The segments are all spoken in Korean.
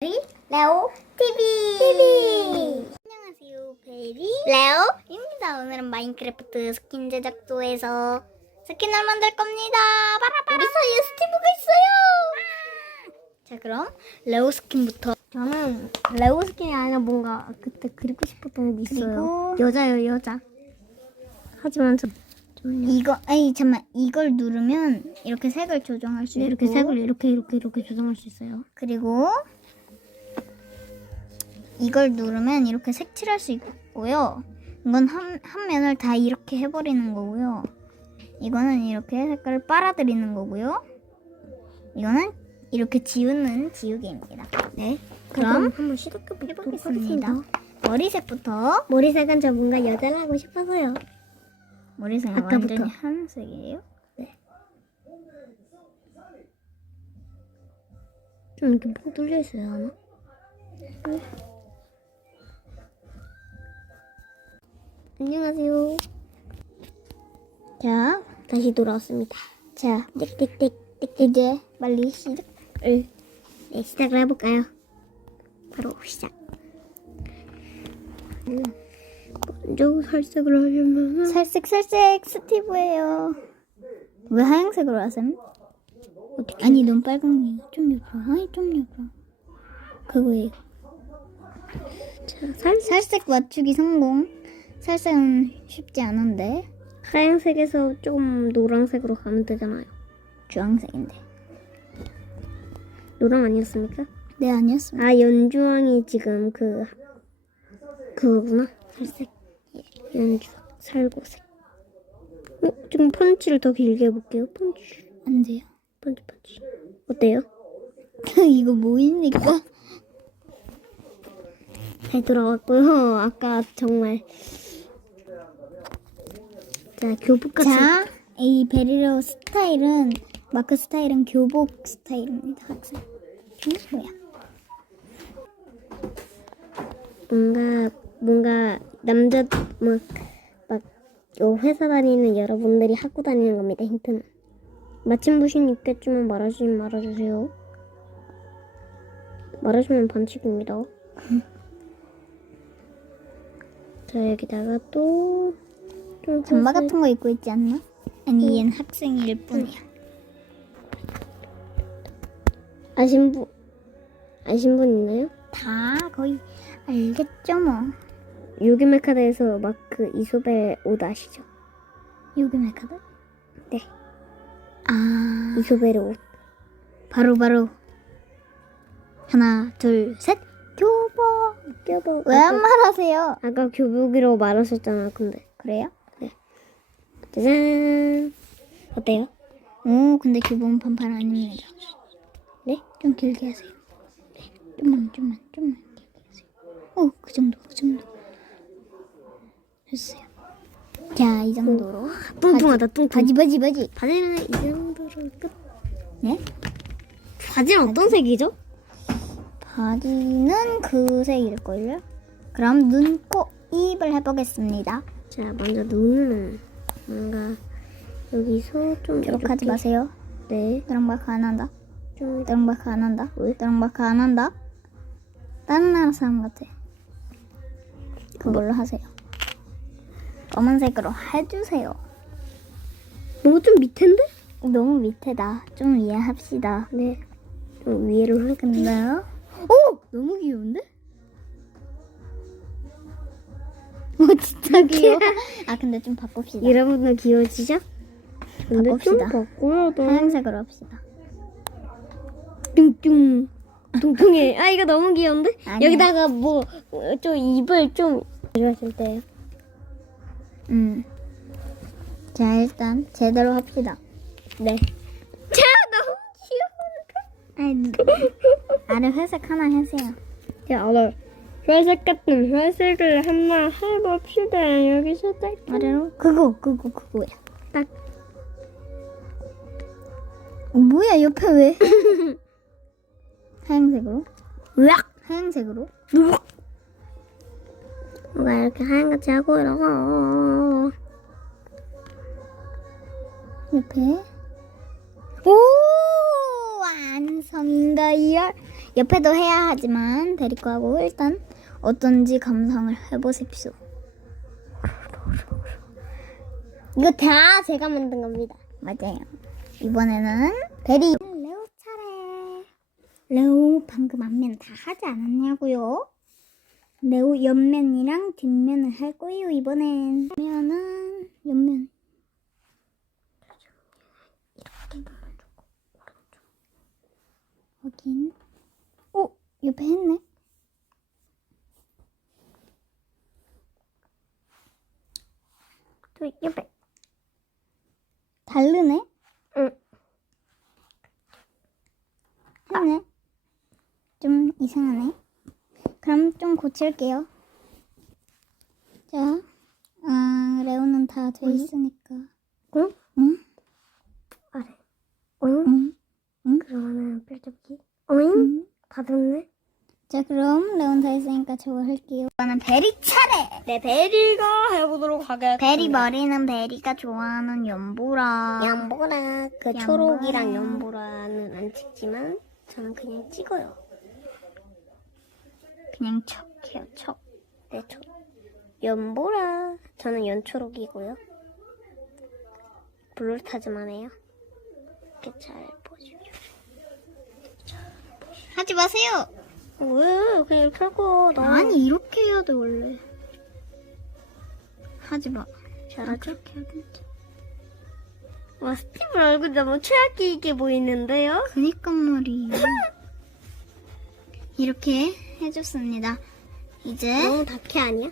베리 레오 TV. TV. 안녕하세요, 베리 레오입니다. 오늘은 마인크래프트 스킨 제작소에서 스킨을 만들 겁니다. 바라바라. 우리 사이에 스티브가 있어요. 자, 그럼 레오 스킨부터. 저는 레오 스킨이 아니라 뭔가 그때 그리고 싶었던 게 있어요. 여자요 여자. 하지만 저. 이거 아니 잠만 이걸 누르면 이렇게 색을 조정할 수 네, 있고 이렇게 색을 이렇게 이렇게 이렇게 조정할 수 있어요. 그리고 이걸 누르면 이렇게 색칠할 수 있고요. 이건 한, 한 면을 다 이렇게 해버리는 거고요. 이거는 이렇게 색깔을 빨아들이는 거고요. 이거는 이렇게 지우는 지우개입니다. 네. 그럼 한번 시도해 보도록 해보겠습니다. 하겠습니다. 머리색부터 머리색은 저 뭔가 여자를 하고 싶어서요. 머리색은 아까부터. 완전히 하얀색이에요. 좀 이렇게 뻥 뚫려 있어요 하나? 안녕하세요. 자, 다시 돌아왔습니다. 자, 띡띡띡 이제 빨리 시작. 네, 시작을 해볼까요? 바로 시작. 먼저 살색을 하려면 살색 살색 스티브예요. 왜 하얀색으로 하셈? 어떻게? 아니 눈 빨강이에요. 좀 옆으로. 아니 좀 옆으로. 그거예요. 자, 살 살색 맞추기 성공. 살색은 쉽지 않은데 하얀색에서 조금 노란색으로 가면 되잖아요. 주황색인데. 노랑 아니었습니까? 네 아니었습니다. 아 연주왕이 지금 그 그거구나. 살색 연주 살고색. 어, 지금 펀치를 더 길게 해볼게요. 펀치, 안 돼요. 펀치, 펀치. 어때요? 이거 뭐입니까? 잘 돌아왔고요. 아까 정말 자 교복 같은 자, 이 베리로 스타일은 마크 스타일은 교복 스타일입니다. 학생. 음, 뭐야? 뭔가 뭔가 남자 막막 회사 다니는 여러분들이 하고 다니는 겁니다. 힌트는 마침 부신 있겠지만 말하지 말아주세요. 말하시면 반칙입니다. 자 여기다가 또좀 잠바 같은 거 입고 있지 않나? 아니 얘는 학생일 뿐이야. 아신 분 아신 분 있나요? 다 거의 알겠죠 뭐. 요기메카드에서 마크 이소벨 옷 아시죠? 요금의 카드? 네. 아, 이소벨의 옷. 바로 바로 하나, 둘, 셋. 교복. 껴봐. 왜안 말하세요? 아까 교복이라고 말하셨잖아. 근데 그래요? 짜잔. 어때요? 오, 근데 교복은 반팔 아닙니다. 네? 좀 길게 하세요. 네, 좀만, 좀만, 좀만 길게 하세요. 오, 그 정도, 그 정도. 됐어요. 자, 이 정도로. 뚱뚱하다. 뚱뚱. 바지, 바지, 바지. 바지는 이 정도로 끝. 네? 바지는 어떤 색이죠? 바지는 그 색일걸요? 그럼 눈, 코, 입을 해보겠습니다. 자, 먼저 눈은 뭔가 여기서 좀 이렇게 하지 마세요. 네. 너랑 마크 안 한다. 좀 너랑 마크 안 한다. 왜? 너랑 마크 안 한다. 다른 나라 사람 같아. 그걸로 하세요. 검은색으로 해주세요. 너무 좀 밑인데? 너무 밑에다. 좀 이해합시다. 네. 좀할 근데요? 오! 너무 귀여운데? 오, 진짜 귀여워. 아, 근데 좀 바꿉시다. 여러분들 귀여우시죠? 근데 좀 바꿉시다. 바꿔야 돼. 하얀색으로 합시다. 뚱뚱 뚱뚱해. 아 이거 너무 귀여운데? 아니야. 여기다가 뭐 좀 입을 좀 가져왔을 때. 음. 자, 일단 제대로 합시다. 네. 자 너무 아니, 아래 회색 하나 해세요. 귀여워. 야 알아. 회색 같은 회색을 한번 해봅시다. 여기서 딱. 아래로? 그거, 그거, 그거야. 딱. 어, 뭐야, 옆에 왜? 하얀색으로? 으악. 하얀색으로? 뭔가 이렇게 하얀같이 하고 이러고. 옆에. 오! 완성인가요? 옆에도 해야 하지만 데리고 하고 일단 어떤지 감상을 해보십시오. 이거 다 제가 만든 겁니다. 맞아요. 이번에는 베리 레오 차례. 레오 방금 앞면 다 하지 않았냐고요? 레오 옆면이랑 뒷면을 할 거예요 이번엔. 면은 옆면. 이렇게 눌러주고 오른쪽. 확인. 오 옆에 했네. 또 옆에. 다르네. 응. 했네. 좀 이상하네. 그럼 좀 고칠게요. 자, 아, 레오는 다돼 응? 있으니까. 응? 응? 아래. 응? 응? 그러면은 펼쳐보기. 어잉? 응? 받았네. 자, 그럼 레온 다 했으니까 저거 할게요. 이거는 베리 차례! 네, 베리가 해보도록 하겠습니다. 베리 머리는 베리가 좋아하는 연보라. 연보라 그 연보라. 초록이랑 연보라는 안 찍지만 저는 그냥 찍어요. 그냥 척해요, 척. 네, 초 연보라 저는 연초록이고요. 블루타즈만 해요. 이렇게 잘 보여주죠. 하지 마세요! 왜 그냥 이렇게 하고 나 아니, 이렇게 해야 돼, 원래. 하지 마. 잘하죠? 그렇게 하겠지. 와 스티브 얼굴 너무 최악기 있게 보이는데요? 그니까 말이에요. 이렇게 해줬습니다. 이제 너무 다케 아니야?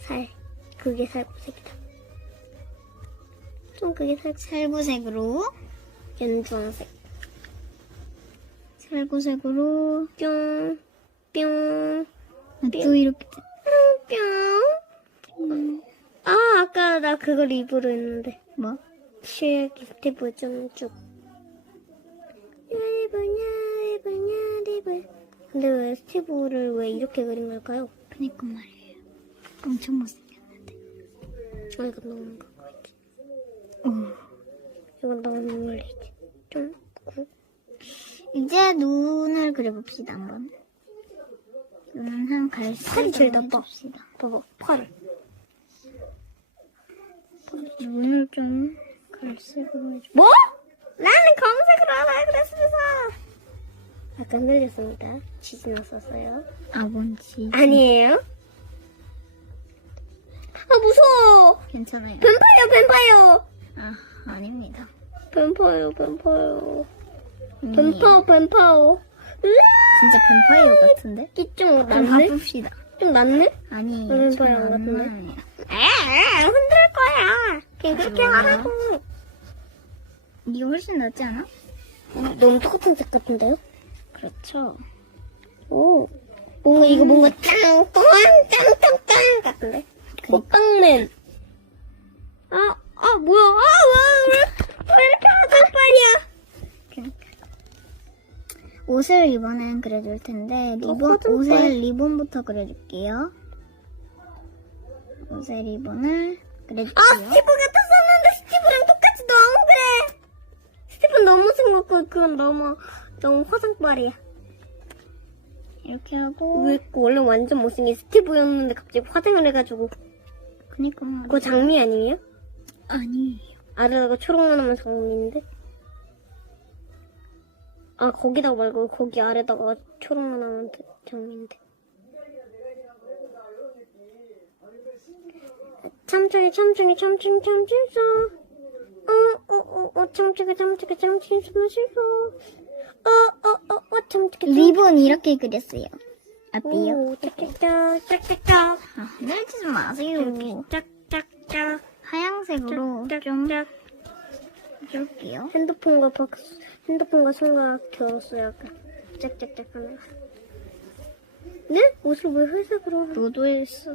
살 그게 살구색이다. 좀 그게 살 살구색으로 연주황색. 살구색으로 뿅, 뿅, 또 이렇게 뿅. 아, 아까 나 그거 리뷰로 했는데. 뭐? 쉐기 스티브 좀 쭉. 리브냐, 리브냐, 리브. 근데 왜 스티브를 왜 이렇게 그린 걸까요? 그니까 말이에요. 엄청 못생겼는데. 아, 이건 너무 있지. 어. 이건 너무 멀리지. 좀, 구. 이제 눈을 그려봅시다 한번. 눈은 한 갈색으로 팔이 제일 나빠. 봐봐, 팔을. 눈을 좀 갈색으로 해줘. 뭐? 나는 검색을 알아야 그랬으면서. 약간 흔들렸습니다. 지진 왔었어요. 아 뭔지 아니에요? 아, 무서워! 괜찮아요. 뱀파이어, 뱀파이어! 아 아닙니다. 뱀파이어, 뱀파이어. 음, 뱀파오, 뱀파오. 진짜 뱀파이어 같은데? 좀좀 낫네? 바꿉시다. 좀 낫네? 아니 뱀파이어 좀 같은데? 안 에, 흔들 거야. 그냥 그렇게 좋아요. 하라고. 이게 훨씬 낫지 않아? 너무 똑같은 색 같은데요? 그렇죠. 오. 뭔가 이거 뭔가 짱, 꽝, 짱, 짱, 짱 같은데? 호빵맨. 아, 아, 뭐야. 아, 왜, 왜, 왜 이렇게 하단 빨이야? 옷을 이번엔 그려줄 텐데 리본. 옷에 리본부터 그려줄게요. 옷에 리본을 아, 그려줄게요. 스티브 같았었는데 스티브랑 똑같이 너무 그래. 스티브 너무 생겼고 그건 너무 너무 화장빨이야. 이렇게 하고 왜 원래 완전 못생긴 스티브였는데 갑자기 화장을 해가지고 그니까 그거 장미 아니에요? 아니에요. 아래다가 초록 나면 장미인데? 아 거기다가 말고 거기 아래다가 초록 나면 장미인데. 참청이 참청이 참청이 참치소 어어어어 참치가 참치가 참치소 마시소 어어어어 참치가 리본 이렇게 그렸어요. 어때요? 오 짝짝짝 짝짝짝 아, 늘지 좀 마세요. 짝짝짝 하양색으로 좀 해줄게요. 핸드폰과 박 핸드폰과 손가락 겨웠어요 아까 짝짝짝 하느라 네? 옷을 왜 회색으로 하- 너도 했어.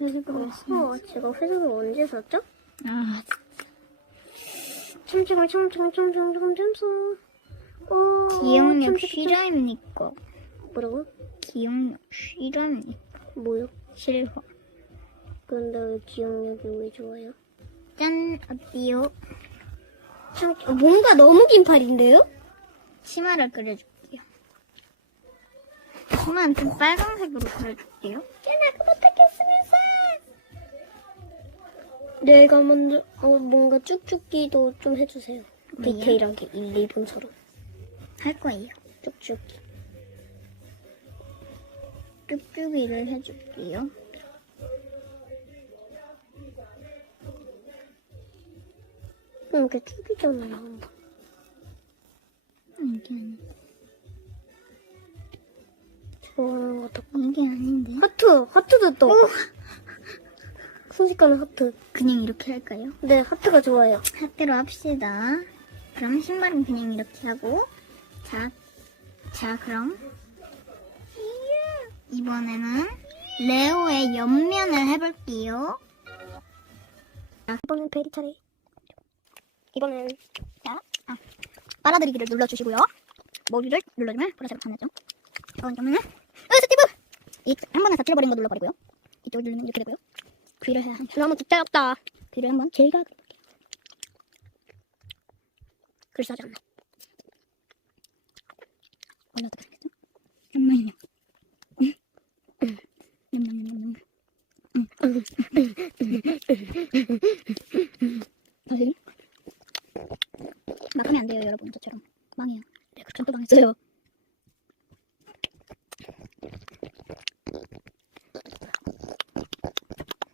회색으로 했어. 어, 제가 회색을 언제 샀죠? 아, 참치가 참치가 참치가 참치소 어 기억력 실화입니까? 참- 뭐라고? 기억력 실화입니까? 뭐요? 실화. 근데 왜 기억력이 왜 좋아요? 짠, 어때요? 참, 어, 뭔가 너무 긴 팔인데요? 치마를 그려줄게요. 치마는 좀 빨간색으로 그려줄게요. 깨나 그거 못하겠으면서. 내가 먼저 어, 뭔가 쭉쭉기도 좀 해주세요. 왜요? 디테일하게 1, 2분서로 할 거예요. 쭉쭉기. 쭉쭉이를 해줄게요. 응, 이게 쭉이잖아. 음, 이게 아니. 좋아하는 것 같아. 이게 아닌데. 하트! 하트도 또! 순식간에 하트. 그냥 이렇게 할까요? 네, 하트가 좋아요. 하트로 합시다. 그럼 신발은 그냥 이렇게 하고. 자, 자, 그럼. 이번에는 레오의 옆면을 해볼게요. 이번엔 베리 차례. 이번엔 자, 아, 빨아들이기를 눌러주시고요. 머리를 눌러주면 보라색 하나죠. 이건 그러면은, 으, 스티브! 이, 한 번에 다 찔러버린 거 눌러버리고요. 이쪽을 누르면 이렇게 되고요. 귀를 해야 하죠. 너무 뒷자였다. 귀를 한번 제가 글쎄하지 않나. 원래 어떻게 생겼죠? 음. 냠냠냠냠. 음. 다시. 막 하면 안 돼요, 여러분. 저처럼. 망해요. 망했어요.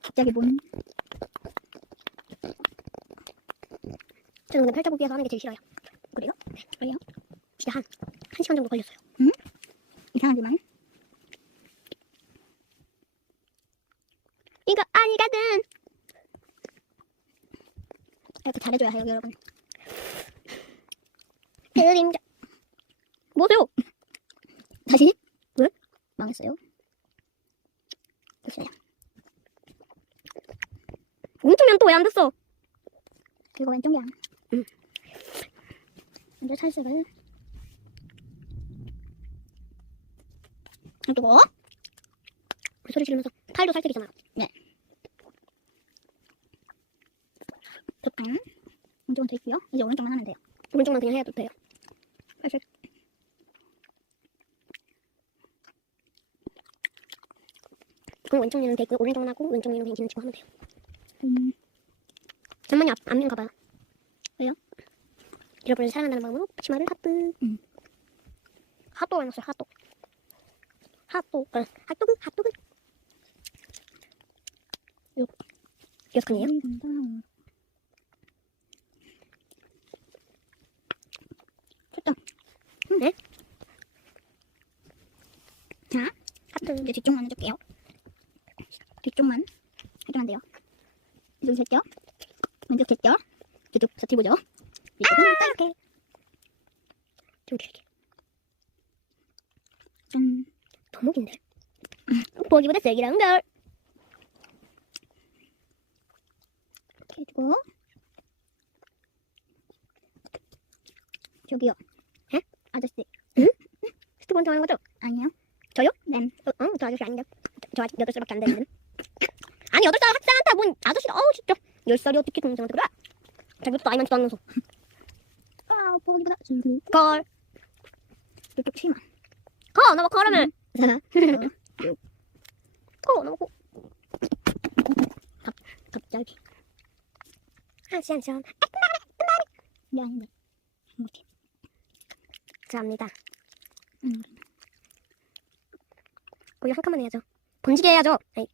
갑자기 뭔, 저는 근데 펼쳐보기에서 하는 게 제일 싫어요. 그래요? 네, 그래요? 진짜 한, 한 시간 정도 걸렸어요. 이상하지만. 이거 아니거든! 이렇게 잘해줘야 해요, 여러분. 그림자. 뭐세요? 다시? 왜? 망했어요. 됐어요. 오른쪽면 또 왜 안 됐어? 그리고 왼쪽이야. 응. 먼저 살색을. 그리고 그 소리 지르면서 타일도 살색이잖아요. 득판. 왼쪽은 돼 있고요. 이제 오른쪽만 하면 돼요. 오른쪽만 그냥 해도 돼요. 살색. 그럼 왼쪽 눈은 돼 있고 오른쪽만 하고 왼쪽 눈은 그냥 기는 치고 하면 돼요. 음, 잠만요, 앞, 앞면 가봐요. 왜요? 여러분을 사랑한다는 마음으로 치마를 하트. 음. 핫도그 해놨어요, 핫도그. 핫도그. 어, 핫도그, 핫도그. 요, 여섯 칸이에요? 음, 됐다. 네? 자, 하트 이제 뒤쪽만 해줄게요. 뒤쪽만 해주면 돼요. 이쪽 됐죠? 왼쪽 됐죠? 뒤쪽 스티브죠? 이쪽은 이렇게. 좀 길게. 짠. 너무 긴데. 보기보다 세기란 걸. 이렇게 해주고. 저기요. 에? 아저씨. 스티브한테 하는 거죠? 아니요. 저요? 네. 어, 응, 저 아저씨 아닌데. 저, 저 아직 여덟 살밖에 안 됐는데. 아니, 여덟 살 학생한테 뭔 아저씨가, 어우, 진짜. 열 살이 어떻게 동생한테 그래? 자기도 나이 많지도 않으면서. 아, 보기보다. 걸. 이쪽 치마. 거, 너무 거라며. 어, 거, 너무 거. 갑자기. 한시, 한시, 한. 이게 아닌데. 이렇게. 감사합니다. 음. 거기 한 칸만 해야죠. 번지게 해야죠. 아이,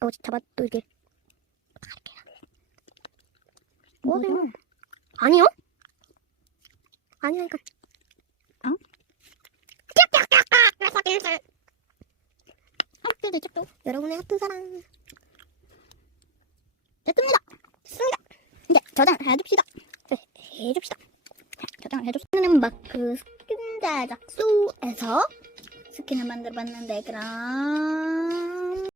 어, 잡아, 또 이렇게. 뭐세요? 뭐세요? 아니요? 아니라니까. 어? 대책도 여러분의 하트 사랑. 됐습니다. 됐습니다. 이제 저장 해줍시다. 네, 해줍시다. 저장 해줍시다. 오늘은 마크 스킨 제작소에서 스킨을 만들어봤는데 그럼